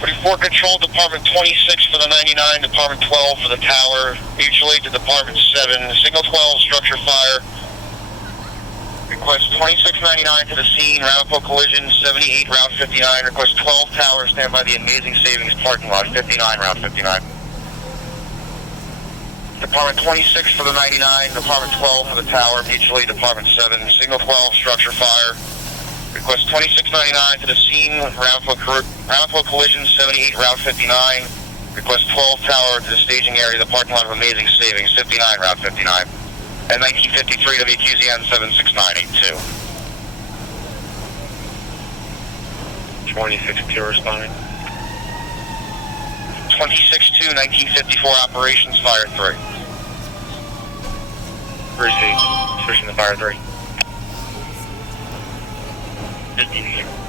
44 Control, Department 26 for the 99, Department 12 for the tower, mutually to Department 7, Signal 12, structure fire. Request 2699 to the scene, Ramapo collision, 78 Route 59, request 12 towers, stand by the Amazing Savings parking lot, 59 Route 59. Department 26 for the 99, Department 12 for the tower, mutually Department 7, Signal 12, structure fire. Request 2699 to the scene, Ramapo collision, 78 Route 59. Request 12 tower to the staging area, the parking lot of Amazing Savings, 59 Route 59. And 1953 WQZN 76982. 26-2 responding. 26-2, 1954 operations, fire 3. Receive. Switching to fire 3. 50.